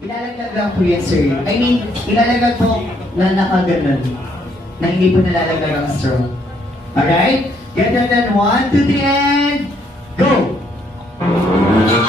Ilalaglag lang po yan, sir. I mean, ilalaglag po na nakaganon. Na hindi po nalalaglag ang straw. Alright? Get that then 1, 2, 3, and go! Alright.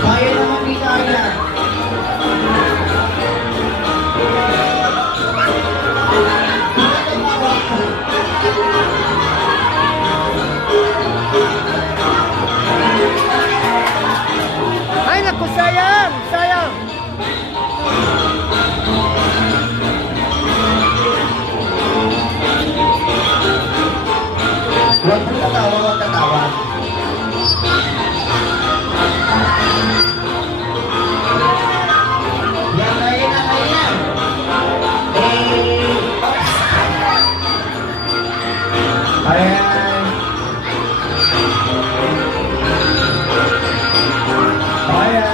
Kaya naman di kaya. Ay, naku, sayang! Sayang! Huwag mo tatawa, huwag tatawa. Yan, kaya na, kaya na. Ayan. Ayan.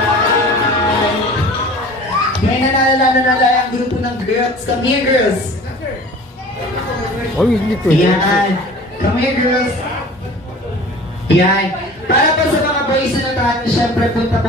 May nanala ang grupo ng girls. Come here, girls. Oy, hindi pwede. Yan. Come here, girls. Yan. Para po sa mga boys na natahan, syempre punta po